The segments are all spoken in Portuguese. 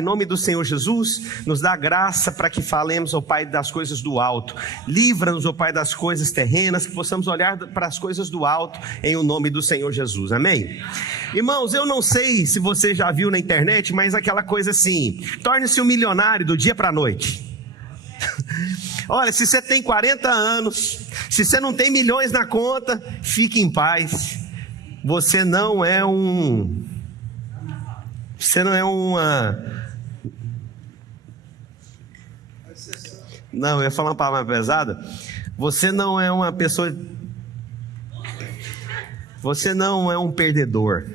em nome do Senhor Jesus, nos dá graça para que falemos, ó Pai, das coisas do alto. Livra-nos, ó Pai, das coisas terrenas, que possamos olhar para as coisas do alto, em o nome do Senhor Jesus, amém? Irmãos, eu não sei se você já viu na internet, mas aquela coisa assim, torne-se um milionário do dia para a noite. Olha, se você tem 40 anos, se você não tem milhões na conta, fique em paz. Você não é uma... Não, eu ia falar uma palavra mais pesada. Você não é uma pessoa... Você não é um perdedor.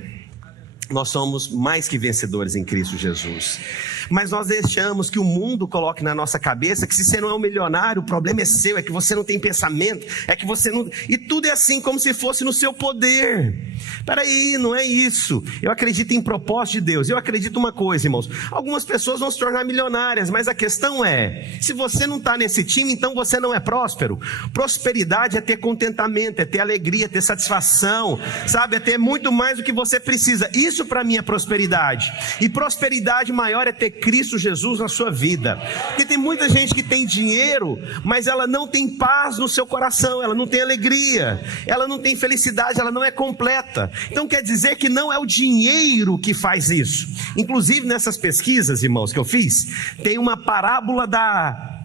Nós somos mais que vencedores em Cristo Jesus. Mas nós deixamos que o mundo coloque na nossa cabeça que se você não é um milionário, o problema é seu, é que você não tem pensamento, é que você não... E tudo é assim, como se fosse no seu poder. Peraí, não é isso. Eu acredito em propósito de Deus. Eu acredito uma coisa, irmãos. Algumas pessoas vão se tornar milionárias, mas a questão é, se você não está nesse time, então você não é próspero. Prosperidade é ter contentamento, é ter alegria, é ter satisfação, sabe? É ter muito mais do que você precisa. Isso para mim é prosperidade. E prosperidade maior é ter Cristo Jesus na sua vida. Porque tem muita gente que tem dinheiro, mas ela não tem paz no seu coração, ela não tem alegria, ela não tem felicidade, ela não é completa. Então quer dizer que não é o dinheiro que faz isso. Inclusive nessas pesquisas, irmãos, que eu fiz, tem uma parábola da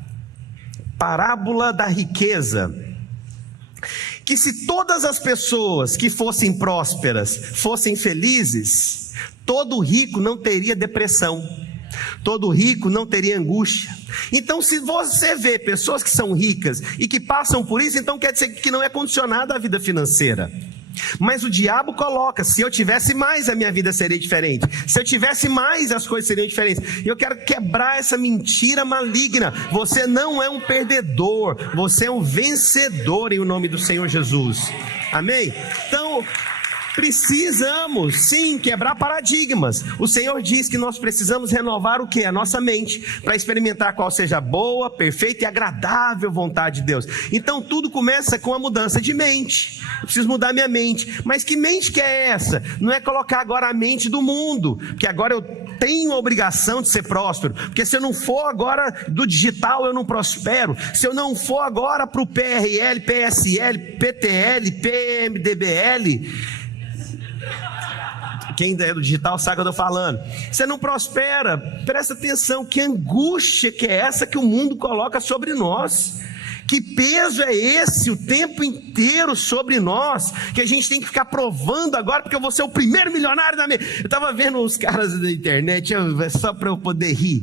riqueza, que se todas as pessoas que fossem prósperas fossem felizes, todo rico não teria depressão, todo rico não teria angústia. Então se você vê pessoas que são ricas e que passam por isso, então quer dizer que não é condicionada à vida financeira. Mas o diabo coloca, se eu tivesse mais a minha vida seria diferente, se eu tivesse mais as coisas seriam diferentes. E eu quero quebrar essa mentira maligna. Você não é um perdedor, você é um vencedor em o nome do Senhor Jesus, amém? Então precisamos sim quebrar paradigmas. O Senhor diz que nós precisamos renovar o que? A nossa mente, para experimentar qual seja a boa, perfeita e agradável vontade de Deus. Então tudo começa com a mudança de mente. Eu preciso mudar minha mente. Mas que mente que é essa? Não é colocar agora a mente do mundo, porque agora eu tenho a obrigação de ser próspero, porque se eu não for agora do digital eu não prospero, se eu não for agora para o PRL, PSL, PTL, PMDBL, quem é do digital sabe o que eu estou falando, você não prospera. Presta atenção, que angústia que é essa que o mundo coloca sobre nós, que peso é esse o tempo inteiro sobre nós, que a gente tem que ficar provando agora, porque eu vou ser o primeiro milionário da minha... Eu estava vendo os caras da internet, só para eu poder rir,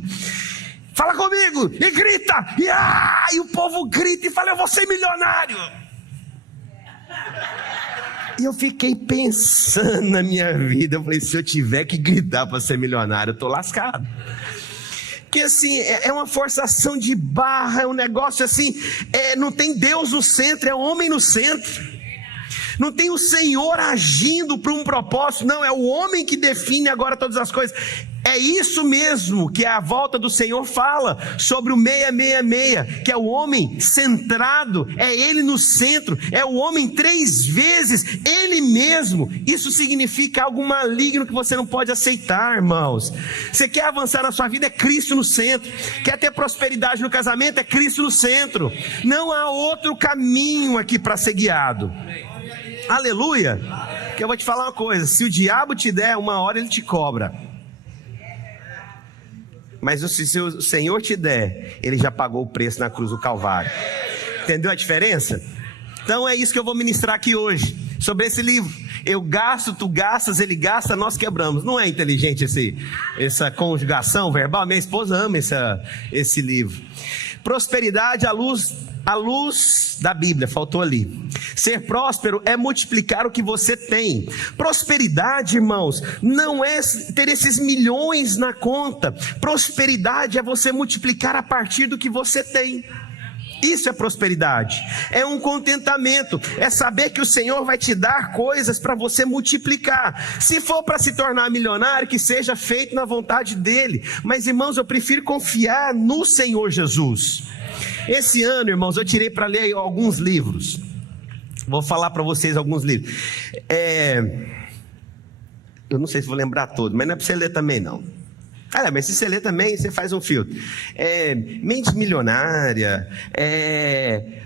fala comigo, e grita, e o povo grita e fala, eu vou ser milionário. E eu fiquei pensando na minha vida, eu falei, se eu tiver que gritar para ser milionário, eu estou lascado. Porque assim, é uma forçação de barra, é um negócio assim, não tem Deus no centro, é o homem no centro. Não tem o Senhor agindo para um propósito, não, é o homem que define agora todas as coisas. É isso mesmo que a volta do Senhor fala sobre o 666, que é o homem centrado, é ele no centro, é o homem 3 vezes, ele mesmo. Isso significa algo maligno que você não pode aceitar, irmãos. Você quer avançar na sua vida, é Cristo no centro. Quer ter prosperidade no casamento, é Cristo no centro. Não há outro caminho aqui para ser guiado. Aleluia. Que eu vou te falar uma coisa, se o diabo te der, uma hora ele te cobra. Mas se o Senhor te der, ele já pagou o preço na cruz do Calvário. Entendeu a diferença? Então é isso que eu vou ministrar aqui hoje, sobre esse livro. Eu gasto, tu gastas, ele gasta, nós quebramos. Não é inteligente essa conjugação verbal? Minha esposa ama esse livro. Prosperidade à luz da Bíblia, faltou ali. Ser próspero é multiplicar o que você tem. Prosperidade, irmãos, não é ter esses milhões na conta. Prosperidade é você multiplicar a partir do que você tem. Isso é prosperidade, é um contentamento, é saber que o Senhor vai te dar coisas para você multiplicar. Se for para se tornar milionário, que seja feito na vontade dEle. Mas irmãos, eu prefiro confiar no Senhor Jesus. Esse ano, irmãos, eu tirei para ler alguns livros. Vou falar para vocês alguns livros. Eu não sei se vou lembrar todos, mas não é para você ler também não. Ah, mas se você ler também, você faz um filtro. Mente milionária,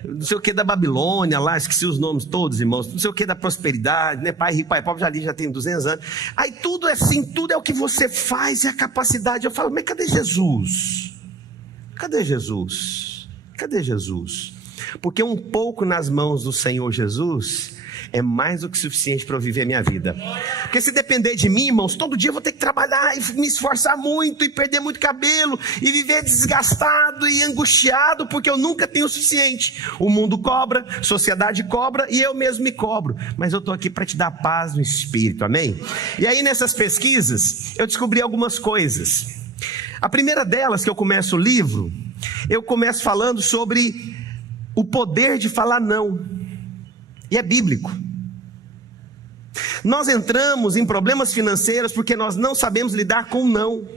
não sei o que da Babilônia, lá, esqueci os nomes todos, irmãos, não sei o que da prosperidade, né? Pai rico, pai pobre, já tem 200 anos. Aí tudo é assim, tudo é o que você faz e a capacidade. Eu falo, mas cadê Jesus? Cadê Jesus? Cadê Jesus? Porque um pouco nas mãos do Senhor Jesus é mais do que suficiente para eu viver a minha vida. Porque se depender de mim, irmãos, todo dia eu vou ter que trabalhar e me esforçar muito e perder muito cabelo e viver desgastado e angustiado, porque eu nunca tenho o suficiente. O mundo cobra, a sociedade cobra e eu mesmo me cobro. Mas eu estou aqui para te dar paz no espírito, amém? E aí nessas pesquisas eu descobri algumas coisas. A primeira delas, que eu começo o livro, eu começo falando sobre o poder de falar não. E é bíblico. Nós entramos em problemas financeiros porque nós não sabemos lidar com não.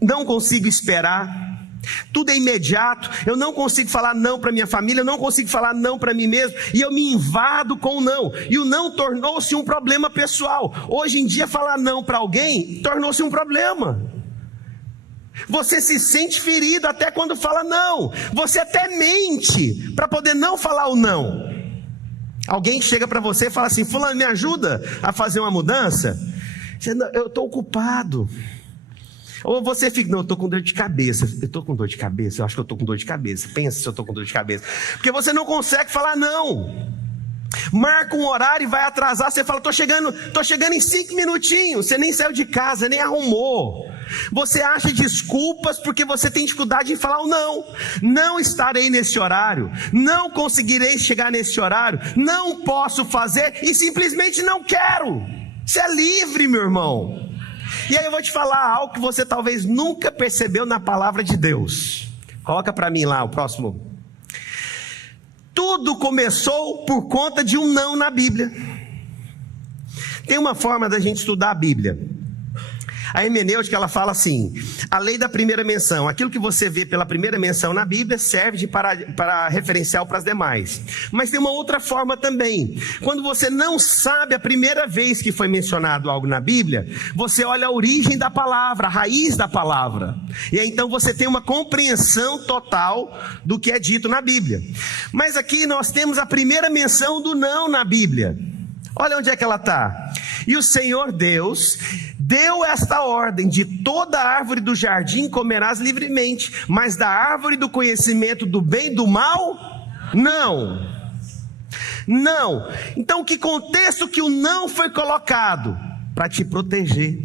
Não consigo esperar. Tudo é imediato. Eu não consigo falar não para minha família. Eu não consigo falar não para mim mesmo. E eu me invado com o não. E o não tornou-se um problema pessoal. Hoje em dia falar não para alguém tornou-se um problema. Você se sente ferido até quando fala não. Você até mente para poder não falar o não. Alguém chega para você e fala assim: fulano, me ajuda a fazer uma mudança? Você, não, eu estou ocupado. Ou você fica, não, eu estou com dor de cabeça. Eu estou com dor de cabeça? Eu acho que eu estou com dor de cabeça. Pensa se eu estou com dor de cabeça. Porque você não consegue falar não. Marca um horário e vai atrasar. Você fala, estou chegando em 5 minutinhos. Você nem saiu de casa, nem arrumou. Você acha desculpas porque você tem dificuldade em falar o não. Não estarei nesse horário. Não conseguirei chegar nesse horário. Não posso fazer e simplesmente não quero. Você é livre, meu irmão. E aí eu vou te falar algo que você talvez nunca percebeu na palavra de Deus. Coloca para mim lá o próximo. Tudo começou por conta de um não na Bíblia. Tem uma forma da gente estudar a Bíblia. A hermenêutica, ela fala assim: a lei da primeira menção, aquilo que você vê pela primeira menção na Bíblia serve para referencial para as demais. Mas tem uma outra forma também. Quando você não sabe a primeira vez que foi mencionado algo na Bíblia, você olha a origem da palavra, a raiz da palavra. E aí então você tem uma compreensão total do que é dito na Bíblia. Mas aqui nós temos a primeira menção do não na Bíblia. Olha onde é que ela está. E o Senhor Deus deu esta ordem: de toda árvore do jardim comerás livremente, mas da árvore do conhecimento do bem e do mal, não. Não. Então que contexto que o não foi colocado? Para te proteger.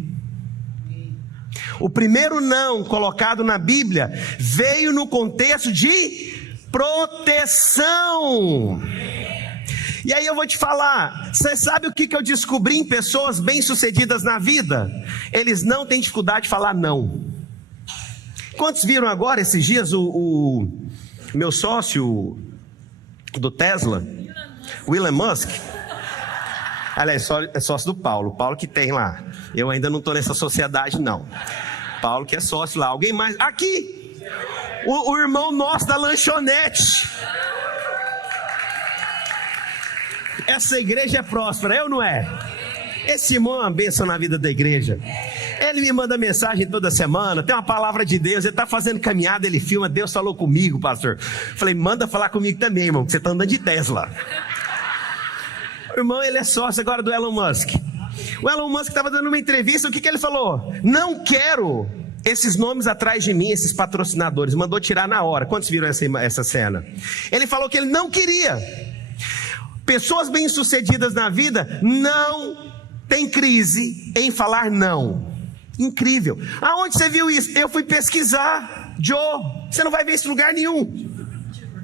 O primeiro não colocado na Bíblia veio no contexto de proteção. E aí eu vou te falar, você sabe o que eu descobri em pessoas bem-sucedidas na vida? Eles não têm dificuldade de falar não. Quantos viram agora esses dias o meu sócio do Tesla, o Elon Musk? Aliás, é sócio do Paulo, o Paulo que tem lá. Eu ainda não estou nessa sociedade não. Paulo que é sócio lá. Alguém mais? Aqui! O irmão nosso da lanchonete. Essa igreja é próspera, eu não é? Esse irmão é uma bênção na vida da igreja. Ele me manda mensagem toda semana, tem uma palavra de Deus, ele está fazendo caminhada, ele filma, Deus falou comigo, pastor. Falei, manda falar comigo também, irmão, que você está andando de Tesla. O irmão, ele é sócio agora do Elon Musk. O Elon Musk estava dando uma entrevista, o que ele falou? Não quero esses nomes atrás de mim, esses patrocinadores. Mandou tirar na hora. Quantos viram essa cena? Ele falou que ele não queria. Pessoas bem-sucedidas na vida não tem crise em falar não. Incrível. Aonde você viu isso? Eu fui pesquisar. Joe, você não vai ver isso em lugar nenhum.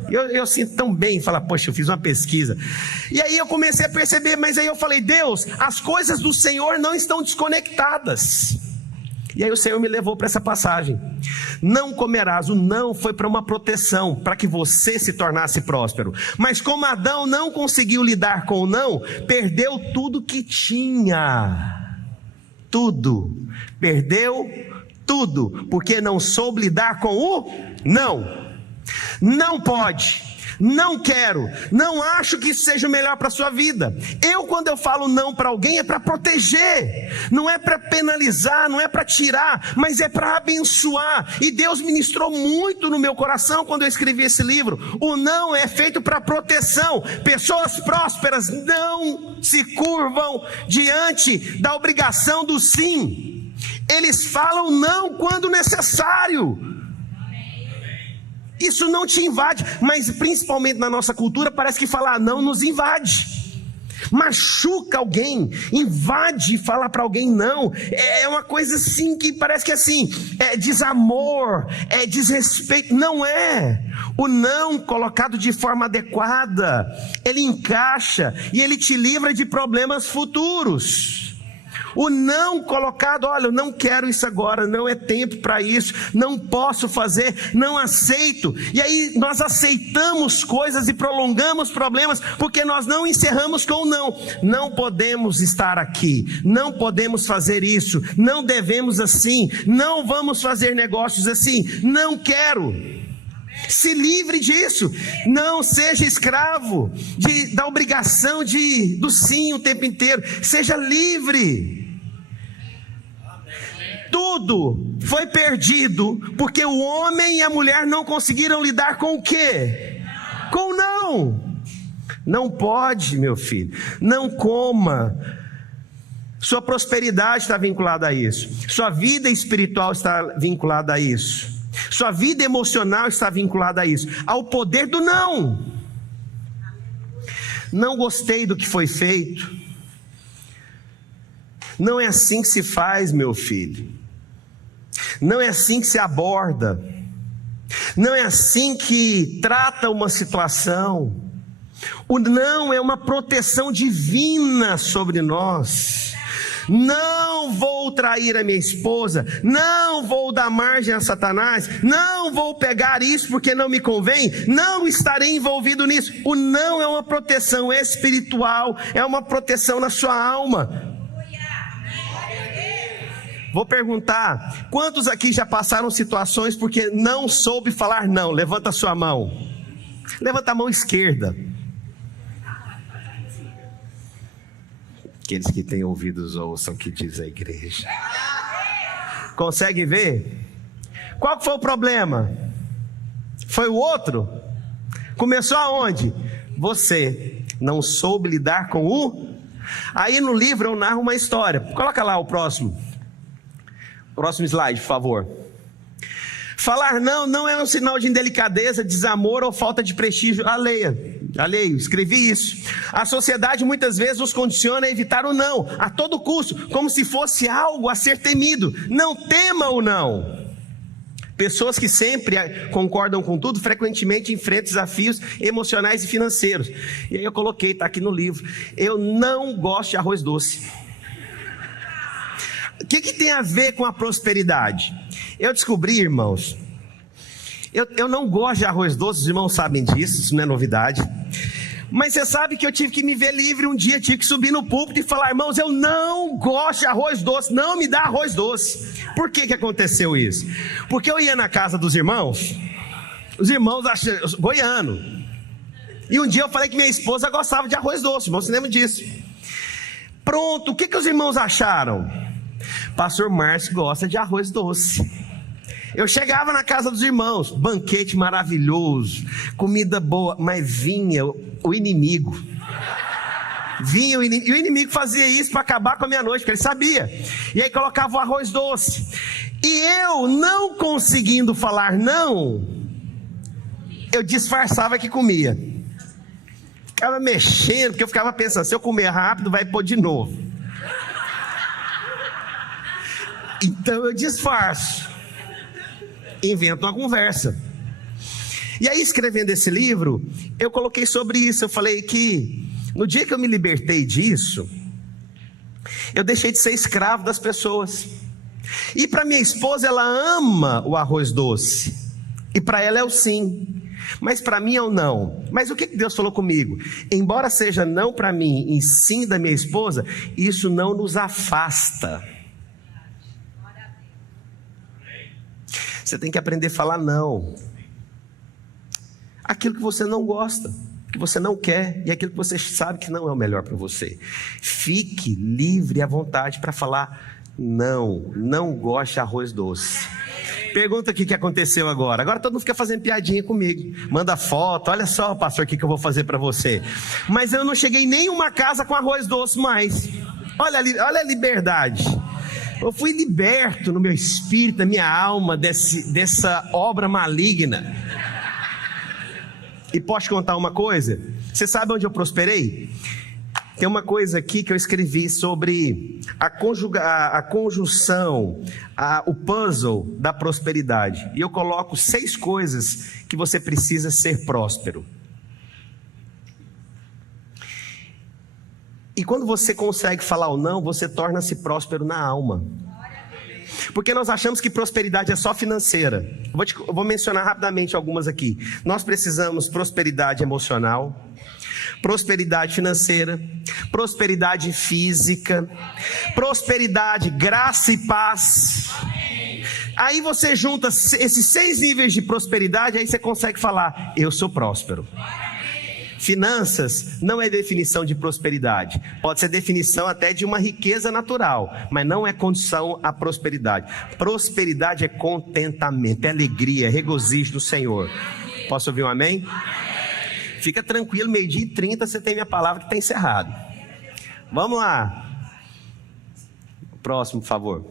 Eu sinto tão bem falar, poxa, eu fiz uma pesquisa. E aí eu comecei a perceber, mas aí eu falei, Deus, as coisas do Senhor não estão desconectadas. E aí o Senhor me levou para essa passagem. Não comerás, o não foi para uma proteção, para que você se tornasse próspero. Mas como Adão não conseguiu lidar com o não, perdeu tudo que tinha. Tudo. Perdeu tudo, porque não soube lidar com o não. Não pode, Não quero, não acho que isso seja o melhor para a sua vida. Quando eu falo não para alguém, é para proteger, não é para penalizar, não é para tirar, mas é para abençoar. E Deus ministrou muito no meu coração quando eu escrevi esse livro. O não é feito para proteção. Pessoas prósperas não se curvam diante da obrigação do sim. Eles falam não quando necessário. Isso não te invade, mas principalmente na nossa cultura, parece que falar não nos invade. Machuca alguém, invade falar para alguém não. É uma coisa assim que parece que é desamor, é desrespeito. Não é. O não colocado de forma adequada, ele encaixa e ele te livra de problemas futuros. O não colocado, olha, eu não quero isso agora, não é tempo para isso, não posso fazer, não aceito. E aí nós aceitamos coisas e prolongamos problemas, porque nós não encerramos com o não. Não podemos estar aqui, não podemos fazer isso, não devemos assim, não vamos fazer negócios assim, não quero. Se livre disso, não seja escravo da obrigação do sim o tempo inteiro, seja livre. Tudo foi perdido porque o homem e a mulher não conseguiram lidar com o quê? Com o não. Não pode, meu filho, não coma. Sua prosperidade está vinculada a isso, sua vida espiritual está vinculada a isso, sua vida emocional está vinculada a isso, ao poder do não. Não gostei do que foi feito. Não é assim que se faz, meu filho. Não é assim que se aborda. Não é assim que trata uma situação. O não é uma proteção divina sobre nós. Não vou trair a minha esposa, não vou dar margem a Satanás, não vou pegar isso porque não me convém, não estarei envolvido nisso. O não é uma proteção espiritual, é uma proteção na sua alma. Vou perguntar, quantos aqui já passaram situações porque não soube falar não? Levanta a sua mão. Levanta a mão esquerda. Aqueles que têm ouvidos ouçam o que diz a igreja. Consegue ver? Qual foi o problema? Foi o outro? Começou aonde? Você não soube lidar com o... Aí no livro eu narro uma história. Coloca lá o próximo. Próximo slide, por favor. Falar não é um sinal de indelicadeza, desamor ou falta de prestígio alheio. Escrevi isso. A sociedade muitas vezes nos condiciona a evitar o não, a todo custo, como se fosse algo a ser temido. Não tema o não. Pessoas que sempre concordam com tudo, frequentemente enfrentam desafios emocionais e financeiros. E aí eu coloquei, está aqui no livro. Eu não gosto de arroz doce. O que tem a ver com a prosperidade? Eu descobri, irmãos, eu não gosto de arroz doce, os irmãos sabem disso, isso não é novidade. Mas você sabe que eu tive que me ver livre um dia, tive que subir no púlpito e falar: irmãos, eu não gosto de arroz doce, não me dá arroz doce. Por que aconteceu isso? Porque eu ia na casa dos irmãos, os irmãos goiano, e um dia eu falei que minha esposa gostava de arroz doce, irmãos, você lembra disso? Pronto, o que os irmãos acharam? Pastor Márcio gosta de arroz doce. Eu chegava na casa dos irmãos, banquete maravilhoso, comida boa, mas vinha o inimigo. E o inimigo fazia isso para acabar com a minha noite, porque ele sabia. E aí colocava o arroz doce. E eu, não conseguindo falar não, eu disfarçava que comia. Ficava mexendo, porque eu ficava pensando: se eu comer rápido, vai pôr de novo. Então eu disfarço, invento uma conversa. E aí, escrevendo esse livro, eu coloquei sobre isso. Eu falei que no dia que eu me libertei disso, eu deixei de ser escravo das pessoas. E para minha esposa, ela ama o arroz doce, e para ela é o sim, mas para mim é o não. Mas o que Deus falou comigo? Embora seja não para mim e sim da minha esposa, isso não nos afasta. Você tem que aprender a falar não. aquilo que você não gosta, que você não quer, e aquilo que você sabe que não é o melhor para você. Fique livre à vontade para falar: não gosto de arroz doce. Pergunta aqui o que aconteceu agora. Agora todo mundo fica fazendo piadinha comigo, manda foto: olha só, pastor, o que eu vou fazer para você. Mas eu não cheguei em nenhuma casa com arroz doce mais. Olha a liberdade. Eu fui liberto no meu espírito, na minha alma, dessa obra maligna. E posso te contar uma coisa? Você sabe onde eu prosperei? Tem uma coisa aqui que eu escrevi sobre a conjunção, o puzzle da prosperidade. E eu coloco 6 coisas que você precisa ser próspero. E quando você consegue falar o não, você torna-se próspero na alma. Porque nós achamos que prosperidade é só financeira. Eu vou mencionar rapidamente algumas aqui. Nós precisamos prosperidade emocional, prosperidade financeira, prosperidade física, prosperidade, graça e paz. Aí você junta esses 6 níveis de prosperidade, aí você consegue falar: eu sou próspero. Finanças não é definição de prosperidade. Pode ser definição até de uma riqueza natural, mas não é condição à prosperidade. Prosperidade é contentamento, é alegria, é regozijo do Senhor. Posso ouvir um amém? Fica tranquilo, 12:30 você tem minha palavra que está encerrado. Vamos lá. Próximo, por favor.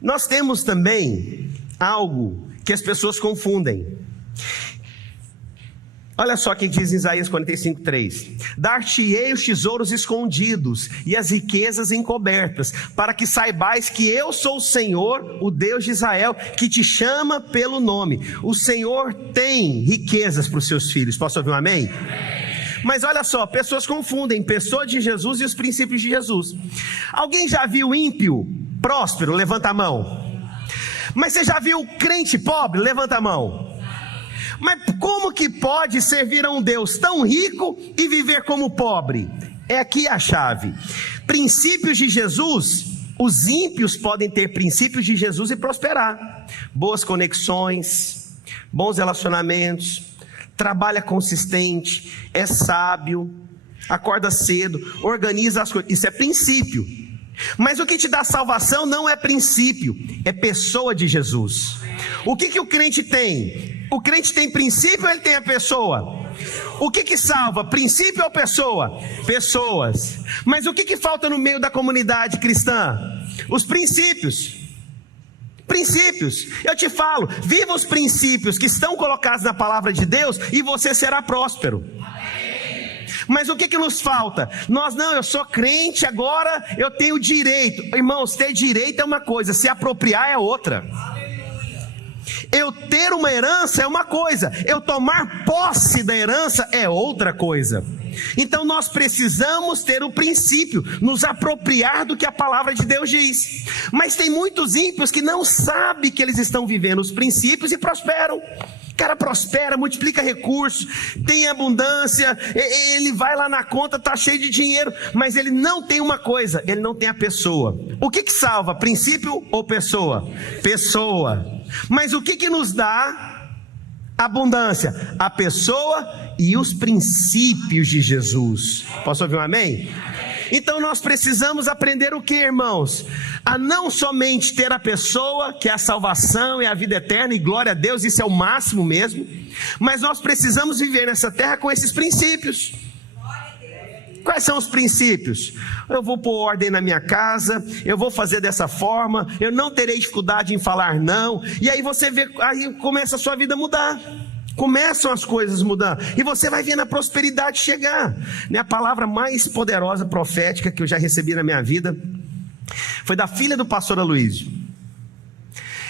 Nós temos também algo que as pessoas confundem. Olha só o que diz em Isaías 45:3: dar-te-ei os tesouros escondidos e as riquezas encobertas, para que saibais que eu sou o Senhor, o Deus de Israel, que te chama pelo nome. O Senhor tem riquezas para os seus filhos. Posso ouvir um amém? Mas olha só, pessoas confundem pessoa de Jesus e os princípios de Jesus. Alguém já viu ímpio próspero? Levanta a mão. Mas você já viu crente pobre? Levanta a mão. Mas como que pode servir a um Deus tão rico e viver como pobre? É aqui a chave. Princípios de Jesus. Os ímpios podem ter princípios de Jesus e prosperar. Boas conexões, bons relacionamentos, trabalha consistente, é sábio, acorda cedo, organiza as coisas. Isso é princípio. Mas o que te dá salvação não é princípio, é pessoa de Jesus. O que o crente tem? O crente tem princípio ou ele tem a pessoa? O que salva? Princípio ou pessoa? Pessoas. Mas o que falta no meio da comunidade cristã? Os princípios. Princípios. Eu te falo, viva os princípios que estão colocados na palavra de Deus e você será próspero. Mas o que nos falta? Eu sou crente, agora eu tenho direito. Irmãos, ter direito é uma coisa, se apropriar é outra. Eu ter uma herança é uma coisa, eu tomar posse da herança é outra coisa. Então nós precisamos ter o princípio, nos apropriar do que a palavra de Deus diz. Mas tem muitos ímpios que não sabem que eles estão vivendo os princípios e prosperam. O cara prospera, multiplica recursos, tem abundância, ele vai lá na conta, está cheio de dinheiro, mas ele não tem uma coisa, ele não tem a pessoa. O que salva, princípio ou pessoa? Pessoa. Mas o que nos dá abundância? A pessoa e os princípios de Jesus. Posso ouvir um amém? Então nós precisamos aprender o que, irmãos? A não somente ter a pessoa, que é a salvação e a vida eterna, e glória a Deus, isso é o máximo mesmo, mas nós precisamos viver nessa terra com esses princípios. Quais são os princípios? Eu vou pôr ordem na minha casa, eu vou fazer dessa forma, eu não terei dificuldade em falar não, e aí você vê, aí começa a sua vida a mudar. Começam as coisas mudando, e você vai vendo a prosperidade chegar. A palavra mais poderosa profética que eu já recebi na minha vida foi da filha do pastor Aloysio.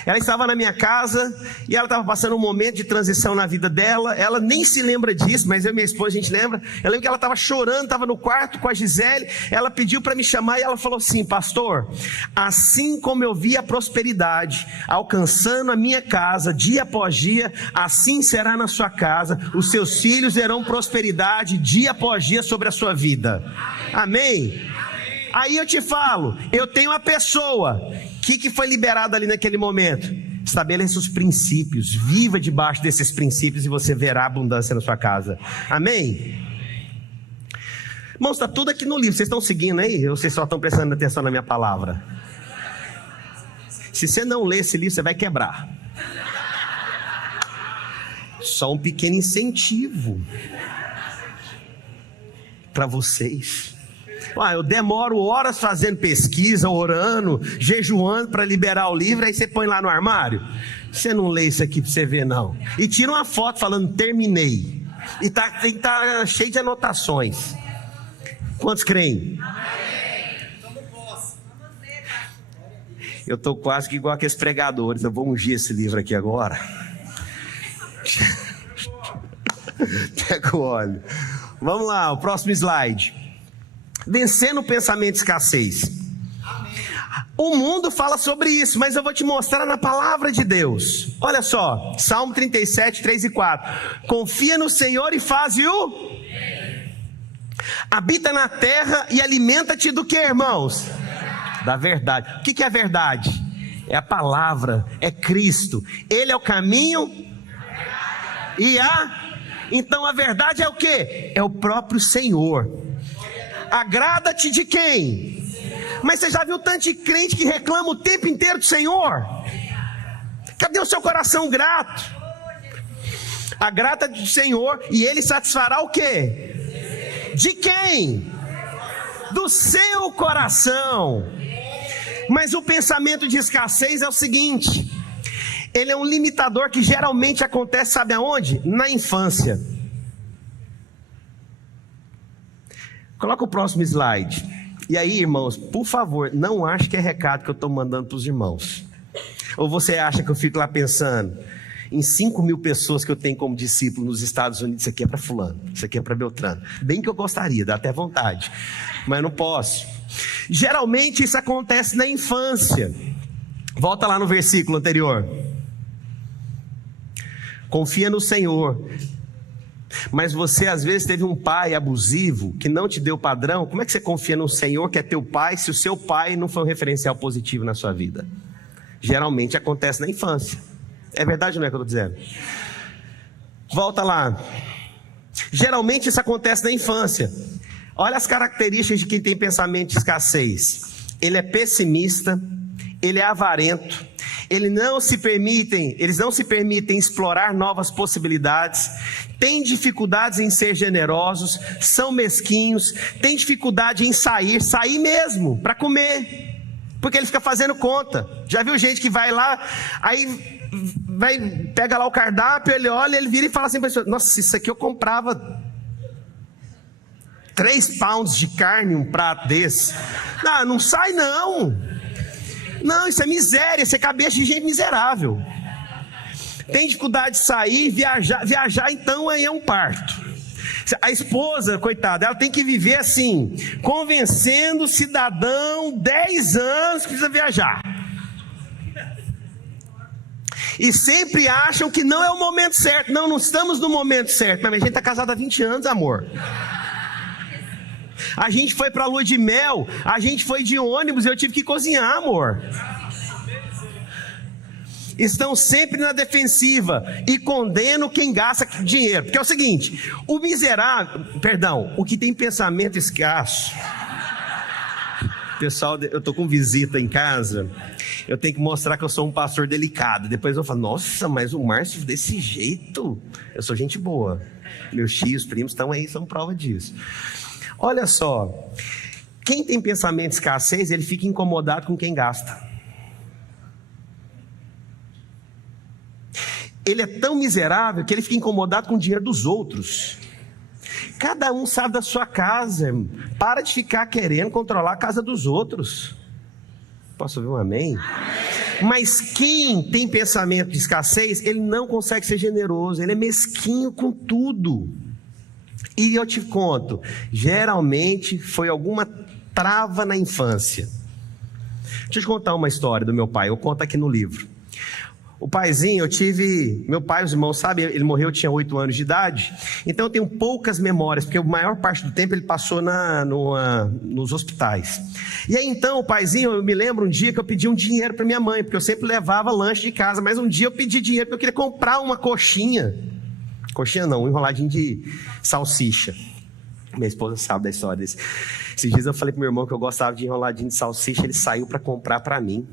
Ela estava na minha casa e ela estava passando um momento de transição na vida dela. Ela nem se lembra disso, mas eu e minha esposa a gente lembra. Eu lembro que ela estava chorando, estava no quarto com a Gisele. Ela pediu para me chamar e ela falou assim: pastor, assim como eu vi a prosperidade alcançando a minha casa dia após dia, assim será na sua casa. Os seus filhos verão prosperidade dia após dia sobre a sua vida. Amém? Aí eu te falo, eu tenho uma pessoa. O que foi liberado ali naquele momento? estabeleça os princípios, viva debaixo desses princípios e você verá abundância na sua casa. Amém? Irmãos, está tudo aqui no livro, vocês estão seguindo aí? Ou vocês só estão prestando atenção na minha palavra? Se você não ler esse livro, você vai quebrar. Só um pequeno incentivo para vocês. Eu demoro horas fazendo pesquisa, orando, jejuando para liberar o livro, aí você põe lá no armário. Você não lê isso aqui para você ver, não. E tira uma foto falando, terminei. E tem que estar cheio de anotações. Quantos creem? Eu estou quase que igual aqueles pregadores. Eu vou ungir esse livro aqui agora. Pega o óleo. Vamos lá, o próximo slide. Vencendo o pensamento de escassez. O mundo fala sobre isso, mas eu vou te mostrar na palavra de Deus. Olha só, Salmo 37, 3 e 4. Confia no Senhor e faze-o. Habita na terra e alimenta-te do que, irmãos? Da verdade. O que é a verdade? É a palavra, é Cristo. Ele é o caminho e Então a verdade é o que? É o próprio Senhor. Agrada-te de quem? Mas você já viu tanto de crente que reclama o tempo inteiro do Senhor? Cadê o seu coração grato? Agrada-te do Senhor e Ele satisfará o quê? De quem? Do seu coração. Mas o pensamento de escassez é o seguinte: ele é um limitador que geralmente acontece, sabe aonde? Na infância. Coloca o próximo slide. E aí, irmãos, por favor, não ache que é recado que eu estou mandando para os irmãos. Ou você acha que eu fico lá pensando em 5.000 pessoas que eu tenho como discípulo nos Estados Unidos, isso aqui é para fulano, isso aqui é para Beltrano. Bem que eu gostaria, dá até vontade, mas não posso. Geralmente isso acontece na infância. Volta lá no versículo anterior. Confia no Senhor. Mas você às vezes teve um pai abusivo que não te deu padrão. Como é que você confia no Senhor, que é teu pai, se o seu pai não foi um referencial positivo na sua vida? Geralmente acontece na infância. É verdade ou não é que eu estou dizendo? Volta lá. Geralmente isso acontece na infância. Olha as características de quem tem pensamento de escassez. Ele é pessimista, ele é avarento, eles não se permitem explorar novas possibilidades, têm dificuldades em ser generosos, são mesquinhos, têm dificuldade em sair mesmo, para comer, porque ele fica fazendo conta. Já viu gente que vai lá, aí pega lá o cardápio, ele olha, ele vira e fala assim para a pessoa: nossa, isso aqui eu comprava 3 pounds de carne, um prato desse. Não sai não. Não, isso é miséria, isso é cabeça de gente miserável. Tem dificuldade de sair, viajar então aí é um parto. A esposa, coitada, ela tem que viver assim, convencendo o cidadão 10 anos que precisa viajar. E sempre acham que não é o momento certo. Não estamos no momento certo. Mas a gente está casado há 20 anos, amor. A gente foi para a lua de mel, a gente foi de ônibus e eu tive que cozinhar, amor. Estão sempre na defensiva e condenam quem gasta dinheiro. Porque é o seguinte, o que tem pensamento escasso. Pessoal, eu estou com visita em casa, eu tenho que mostrar que eu sou um pastor delicado. Depois eu falo: nossa, mas o Márcio desse jeito. Eu sou gente boa. Meus tios, primos estão aí, são prova disso. Olha só, quem tem pensamento de escassez, ele fica incomodado com quem gasta. Ele é tão miserável que ele fica incomodado com o dinheiro dos outros. Cada um sabe da sua casa, irmão. Para de ficar querendo controlar a casa dos outros. Posso ouvir um amém? Mas quem tem pensamento de escassez, ele não consegue ser generoso, ele é mesquinho com tudo. E eu te conto, geralmente foi alguma trava na infância. Deixa eu te contar uma história do meu pai, eu conto aqui no livro. O paizinho, meu pai, os irmãos sabem, ele morreu, eu tinha 8 anos de idade, então eu tenho poucas memórias, porque a maior parte do tempo ele passou nos hospitais. E aí então, o paizinho, eu me lembro um dia que eu pedi um dinheiro para minha mãe, porque eu sempre levava lanche de casa, mas um dia eu pedi dinheiro porque eu queria comprar uma coxinha não, um enroladinho de salsicha. Minha esposa sabe da história desse. Esses dias eu falei pro meu irmão que eu gostava de enroladinho de salsicha, ele saiu para comprar para mim.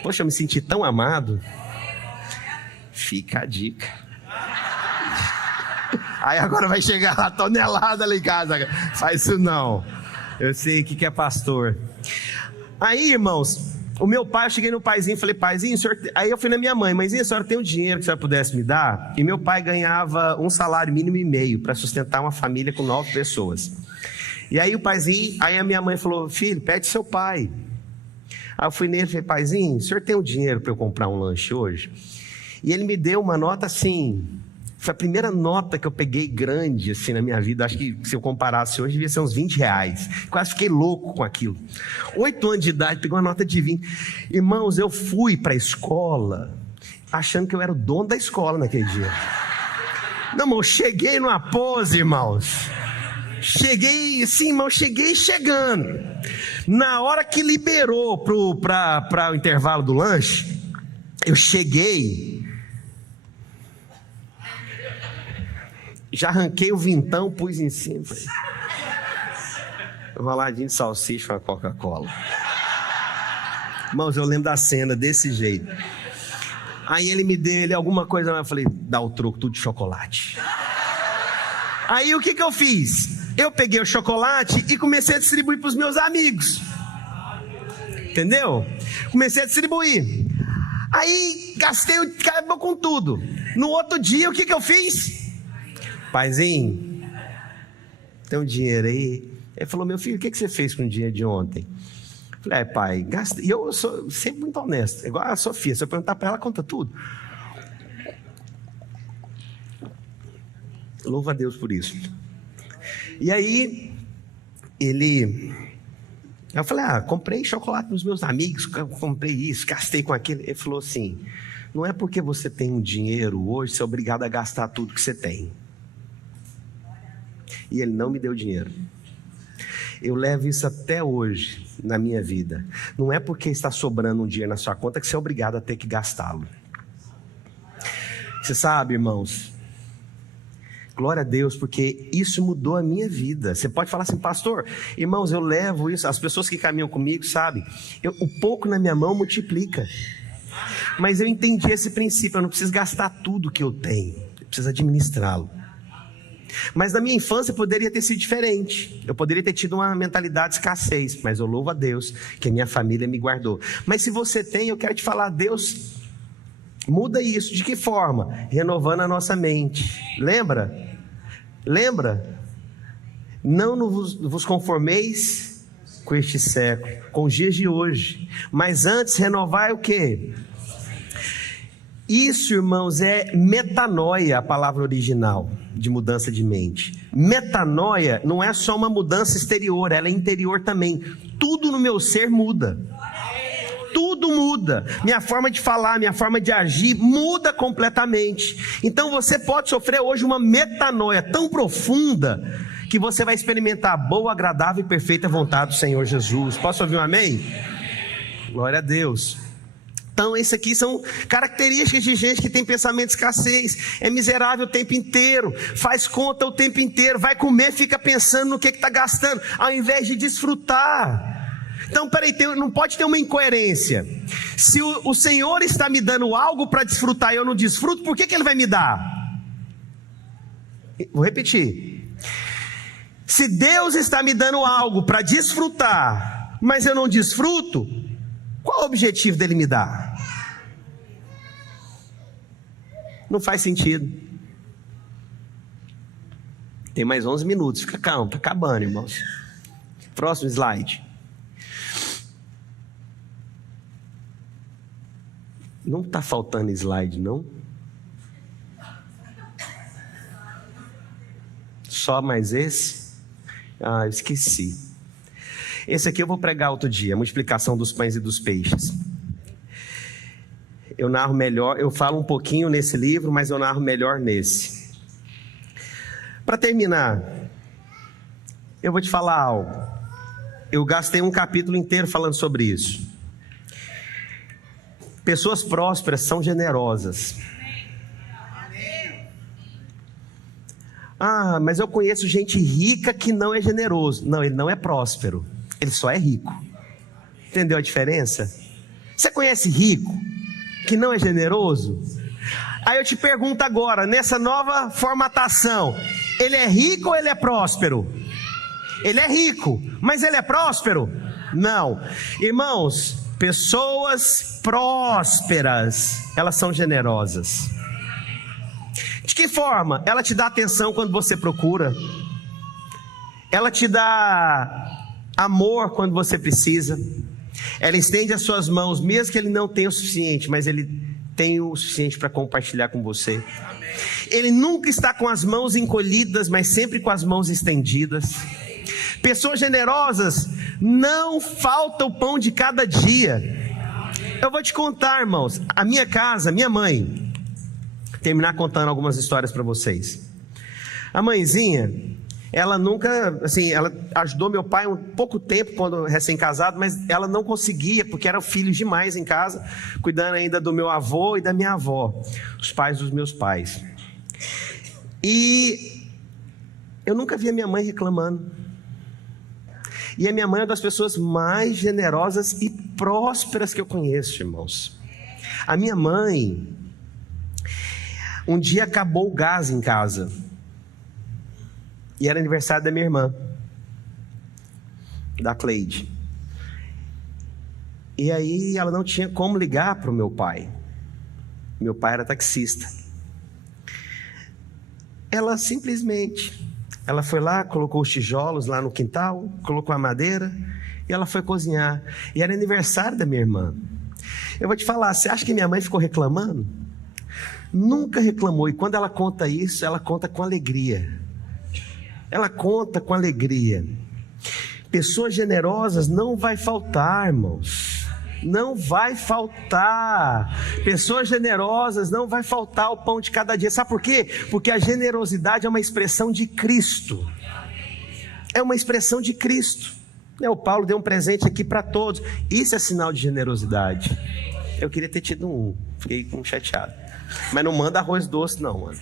Poxa, eu me senti tão amado. Fica a dica. Aí agora vai chegar a tonelada lá em casa. Faz isso não. Eu sei que é pastor. Aí, irmãos, o meu pai, eu cheguei no paizinho e falei, paizinho, senhor... Aí eu fui na minha mãe, mãezinha, a senhora tem um dinheiro que a senhora pudesse me dar? E meu pai ganhava um salário mínimo e meio para sustentar uma família com 9 pessoas. E aí o paizinho, aí a minha mãe falou, filho, pede seu pai. Aí eu fui nele e falei, paizinho, o senhor tem um dinheiro para eu comprar um lanche hoje? E ele me deu uma nota assim, foi a primeira nota que eu peguei grande assim na minha vida, acho que se eu comparasse hoje devia ser uns R$20, quase fiquei louco com aquilo. 8 anos de idade, peguei uma nota de 20. Irmãos, eu fui para a escola achando que eu era o dono da escola naquele dia. Não, irmão, cheguei numa pose, irmãos. Cheguei, sim, irmão, cheguei chegando. Na hora que liberou para o intervalo do lanche, eu cheguei, já arranquei o vintão, pus em cima. Enroladinho de salsicha, uma Coca-Cola. Irmãos, eu lembro da cena desse jeito. Aí ele me deu alguma coisa, eu falei, dá o troco, tudo de chocolate. Aí o que eu fiz? Eu peguei o chocolate e comecei a distribuir para os meus amigos. Entendeu? Comecei a distribuir. Aí gastei, acabou com tudo. No outro dia, o que eu fiz? Paizinho, tem um dinheiro aí? Ele falou, meu filho, o que você fez com o dinheiro de ontem? Eu falei, pai, gastei. E eu sou sempre muito honesto, igual a Sofia, se eu perguntar para ela, conta tudo. Louva a Deus por isso. E aí, eu falei, comprei chocolate para os meus amigos, comprei isso, gastei com aquilo. Ele falou assim, não é porque você tem um dinheiro hoje, você é obrigado a gastar tudo que você tem. E ele não me deu dinheiro. Eu levo isso até hoje na minha vida. Não é porque está sobrando um dinheiro na sua conta que você é obrigado a ter que gastá-lo. Você sabe, irmãos, glória a Deus, porque isso mudou a minha vida. Você pode falar assim, pastor, irmãos, eu levo isso, as pessoas que caminham comigo, sabe, o pouco na minha mão multiplica. Mas eu entendi esse princípio, eu não preciso gastar tudo que eu tenho, eu preciso administrá-lo. Mas na minha infância poderia ter sido diferente. Eu poderia ter tido uma mentalidade de escassez, mas eu louvo a Deus que a minha família me guardou. Mas se você tem, eu quero te falar, Deus muda isso. De que forma? Renovando a nossa mente. Lembra? Não vos conformeis com este século, com os dias de hoje, mas antes renovai o quê? Isso, irmãos, é metanoia, a palavra original de mudança de mente. Metanoia não é só uma mudança exterior, ela é interior também. Tudo no meu ser muda. Tudo muda. Minha forma de falar, minha forma de agir muda completamente. Então você pode sofrer hoje uma metanoia tão profunda que você vai experimentar a boa, agradável e perfeita vontade do Senhor Jesus. Posso ouvir um amém? Glória a Deus. Então, isso aqui são características de gente que tem pensamento de escassez, é miserável o tempo inteiro, faz conta o tempo inteiro, vai comer, fica pensando no que está gastando, ao invés de desfrutar. Então, peraí, não pode ter uma incoerência. Se o Senhor está me dando algo para desfrutar e eu não desfruto, por que Ele vai me dar? Vou repetir. Se Deus está me dando algo para desfrutar, mas eu não desfruto, qual o objetivo dele me dar? Não faz sentido. Tem mais 11 minutos, fica calmo, está acabando, irmãos. Próximo slide. Não está faltando slide, não? Só mais esse? Eu esqueci. Esse aqui eu vou pregar outro dia, a multiplicação dos pães e dos peixes. Eu narro melhor, eu falo um pouquinho nesse livro, mas eu narro melhor nesse. Para terminar, eu vou te falar algo. Eu gastei um capítulo inteiro falando sobre isso. Pessoas prósperas são generosas. Ah, mas eu conheço gente rica que não é generoso. Não, ele não é próspero, ele só é rico. Entendeu a diferença? Você conhece rico que não é generoso? Aí eu te pergunto agora, nessa nova formatação, ele é rico ou ele é próspero? Ele é rico, mas ele é próspero? Não. Irmãos, pessoas prósperas, elas são generosas. De que forma? Ela te dá atenção quando você procura. Ela te dá amor quando você precisa. Ela estende as suas mãos, mesmo que ele não tenha o suficiente, mas ele tem o suficiente para compartilhar com você. Ele nunca está com as mãos encolhidas, mas sempre com as mãos estendidas. Pessoas generosas não falta o pão de cada dia. Eu vou te contar, irmãos, a minha casa, minha mãe, terminar contando algumas histórias para vocês. A mãezinha, ela nunca, assim, ela ajudou meu pai um pouco tempo quando recém-casado, mas ela não conseguia, porque eram filhos demais em casa, cuidando ainda do meu avô e da minha avó, os pais dos meus pais. E eu nunca vi a minha mãe reclamando. E a minha mãe é uma das pessoas mais generosas e prósperas que eu conheço, irmãos. A minha mãe, um dia acabou o gás em casa. E era aniversário da minha irmã, da Cleide. E aí ela não tinha como ligar para o meu pai. Meu pai era taxista. Ela simplesmente... Ela foi lá, colocou os tijolos lá no quintal, colocou a madeira e ela foi cozinhar. E era aniversário da minha irmã. Eu vou te falar, você acha que minha mãe ficou reclamando? Nunca reclamou. E quando ela conta isso, ela conta com alegria. Ela conta com alegria. Pessoas generosas não vai faltar, irmãos. Não vai faltar. Pessoas generosas não vai faltar o pão de cada dia. Sabe por quê? Porque a generosidade é uma expressão de Cristo. É uma expressão de Cristo. O Paulo deu um presente aqui para todos. Isso é sinal de generosidade. Eu queria ter tido um. Fiquei chateado. Mas não manda arroz doce não, mano.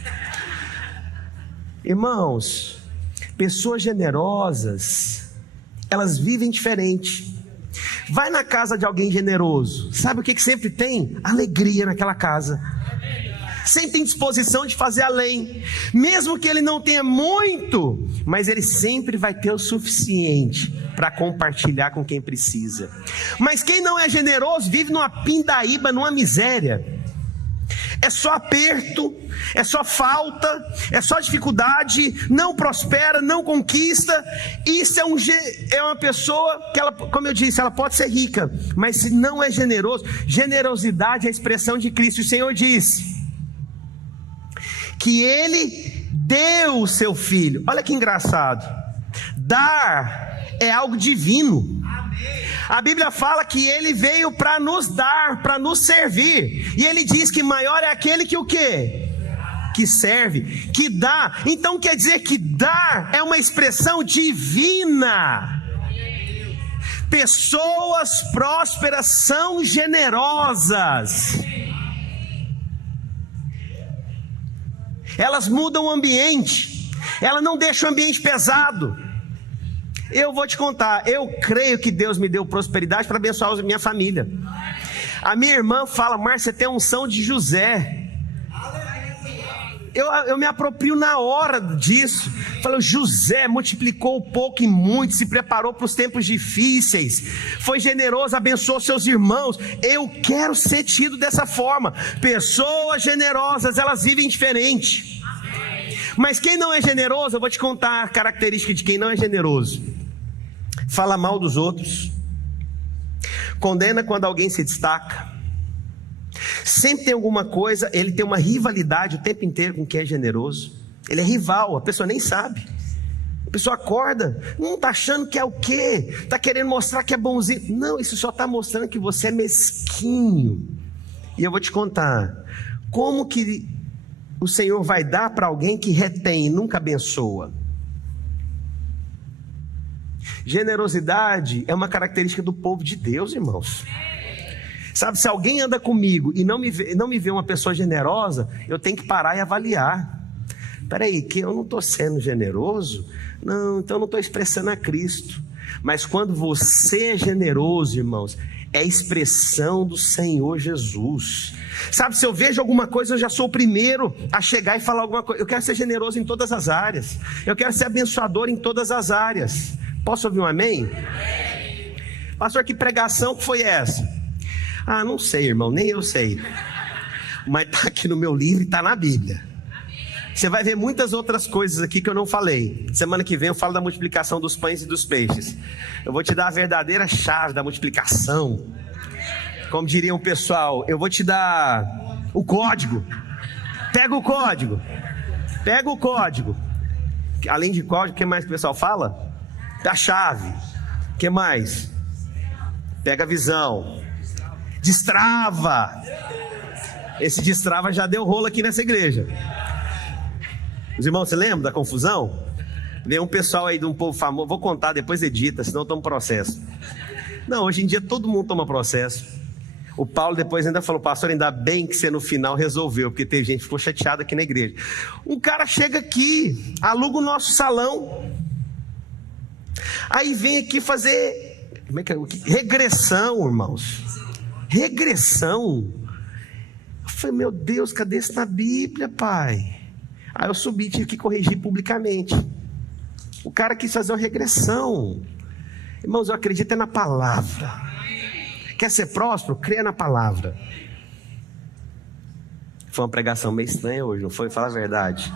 Irmãos, pessoas generosas, elas vivem diferente. Vai na casa de alguém generoso, sabe o que sempre tem? Alegria naquela casa. Sempre tem disposição de fazer além, mesmo que ele não tenha muito, mas ele sempre vai ter o suficiente para compartilhar com quem precisa. Mas quem não é generoso vive numa pindaíba, numa miséria. É só aperto, é só falta, é só dificuldade, não prospera, não conquista. Isso é uma pessoa que, ela, como eu disse, ela pode ser rica, mas se não é generoso, generosidade é a expressão de Cristo. O Senhor disse que Ele deu o seu Filho. Olha que engraçado, dar é algo divino. A Bíblia fala que Ele veio para nos dar, para nos servir. E Ele diz que maior é aquele que o quê? Que serve, que dá. Então quer dizer que dar é uma expressão divina. Pessoas prósperas são generosas. Elas mudam o ambiente. Elas não deixam o ambiente pesado. Eu vou te contar, eu creio que Deus me deu prosperidade para abençoar a minha família. A minha irmã fala: Márcio, você tem a unção de José. Eu me aproprio na hora disso. Falei: José multiplicou o pouco e muito, se preparou para os tempos difíceis, foi generoso, abençoou seus irmãos. Eu quero ser tido dessa forma. Pessoas generosas, elas vivem diferente. Mas quem não é generoso, eu vou te contar a característica de quem não é generoso. Fala mal dos outros, condena quando alguém se destaca, sempre tem alguma coisa, ele tem uma rivalidade o tempo inteiro com quem é generoso. Ele é rival, a pessoa nem sabe. A pessoa acorda, está achando que é o quê? Está querendo mostrar que é bonzinho. Não, isso só está mostrando que você é mesquinho. E eu vou te contar, como que o Senhor vai dar para alguém que retém e nunca abençoa? Generosidade é uma característica do povo de Deus, irmãos. Sabe, se alguém anda comigo e não me vê uma pessoa generosa, eu tenho que parar e avaliar. Espera aí, que eu não estou sendo generoso? Não, então eu não estou expressando a Cristo. Mas quando você é generoso, irmãos, é expressão do Senhor Jesus. Sabe, se eu vejo alguma coisa, eu já sou o primeiro a chegar e falar alguma coisa. Eu quero ser generoso em todas as áreas. Eu quero ser abençoador em todas as áreas. Posso ouvir um amém? Pastor, que pregação que foi essa? Ah, não sei, irmão, nem eu sei. Mas está aqui no meu livro e está na Bíblia. Você vai ver muitas outras coisas aqui que eu não falei. Semana que vem eu falo da multiplicação dos pães e dos peixes. Eu vou te dar a verdadeira chave da multiplicação. Como diria o pessoal, eu vou te dar o código. Pega o código. Pega o código. Além de código, o que mais que o pessoal fala? Da chave. O que mais? Pega a visão. Destrava. Esse destrava já deu rolo aqui nessa igreja. Os irmãos, você lembra da confusão? Veio um pessoal aí de um povo famoso. Vou contar, depois edita, senão toma processo. Não, hoje em dia todo mundo toma processo. O Paulo depois ainda falou: pastor, ainda bem que você no final resolveu, porque teve gente que ficou chateada aqui na igreja. Um cara chega aqui, aluga o nosso salão, aí vem aqui fazer regressão, irmãos. Regressão. Eu falei: meu Deus, cadê isso na Bíblia, pai? Aí eu subi, tive que corrigir publicamente. O cara quis fazer uma regressão. Irmãos, eu acredito na palavra. Quer ser próspero? Creia na palavra. Foi uma pregação meio estranha hoje, não foi? Fala a verdade.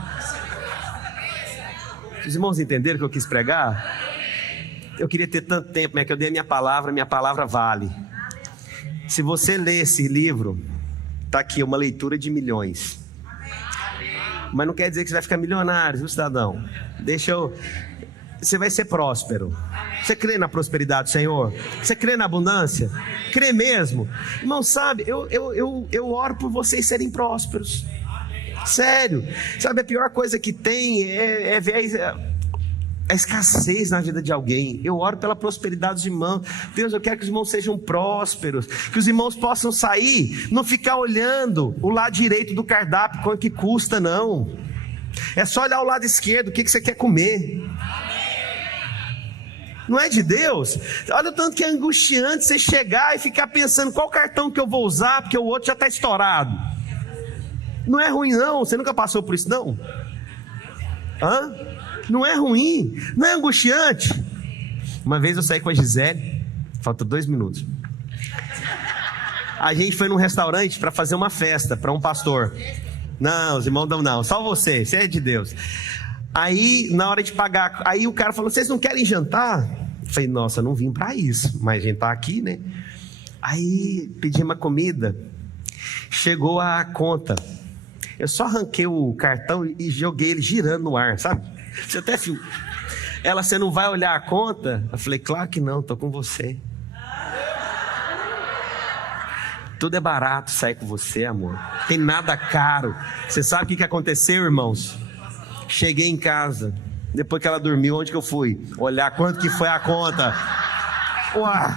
Os irmãos entenderam o que eu quis pregar? Eu queria ter tanto tempo, mas que eu dei a minha palavra vale. Se você ler esse livro, está aqui uma leitura de milhões. Mas não quer dizer que você vai ficar milionário, viu, cidadão? Você vai ser próspero. Você crê na prosperidade do Senhor? Você crê na abundância? Crê mesmo? Irmão, sabe, eu oro por vocês serem prósperos. Sério. Sabe, a pior coisa que tem é ver a escassez na vida de alguém. Eu oro pela prosperidade dos irmãos. Deus, eu quero que os irmãos sejam prósperos, que os irmãos possam sair, não ficar olhando o lado direito do cardápio, quanto que custa, não. É só olhar o lado esquerdo, o que você quer comer. Não é de Deus? Olha o tanto que é angustiante você chegar e ficar pensando qual cartão que eu vou usar, porque o outro já está estourado. Não é ruim não, você nunca passou por isso não? Hã? Não é ruim, não é angustiante. Uma vez eu saí com a Gisele, falta 2 minutos. A gente foi num restaurante para fazer uma festa para um pastor. Não, os irmãos não, só você é de Deus. Aí na hora de pagar, aí o cara falou: vocês não querem jantar? Eu falei: nossa, não vim para isso, mas a gente tá aqui, né? Aí pedi uma comida, chegou a conta. Eu só arranquei o cartão e joguei ele girando no ar, sabe? Você até filma. Ela: você não vai olhar a conta? Eu falei: claro que não, tô com você. Tudo é barato sair com você, amor. Tem nada caro. Você sabe o que aconteceu, irmãos? Cheguei em casa, depois que ela dormiu, onde que eu fui? Olhar quanto que foi a conta. Uau.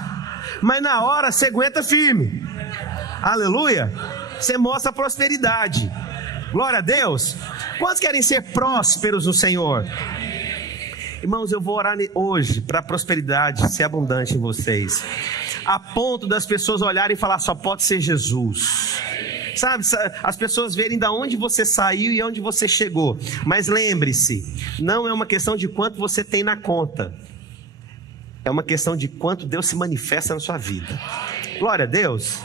Mas na hora você aguenta firme. Aleluia. Você mostra a prosperidade. Glória a Deus. Quantos querem ser prósperos no Senhor? Irmãos, eu vou orar hoje para a prosperidade ser abundante em vocês, a ponto das pessoas olharem e falar: só pode ser Jesus. Sabe, as pessoas verem de onde você saiu e onde você chegou. Mas lembre-se, não é uma questão de quanto você tem na conta, é uma questão de quanto Deus se manifesta na sua vida. Glória a Deus.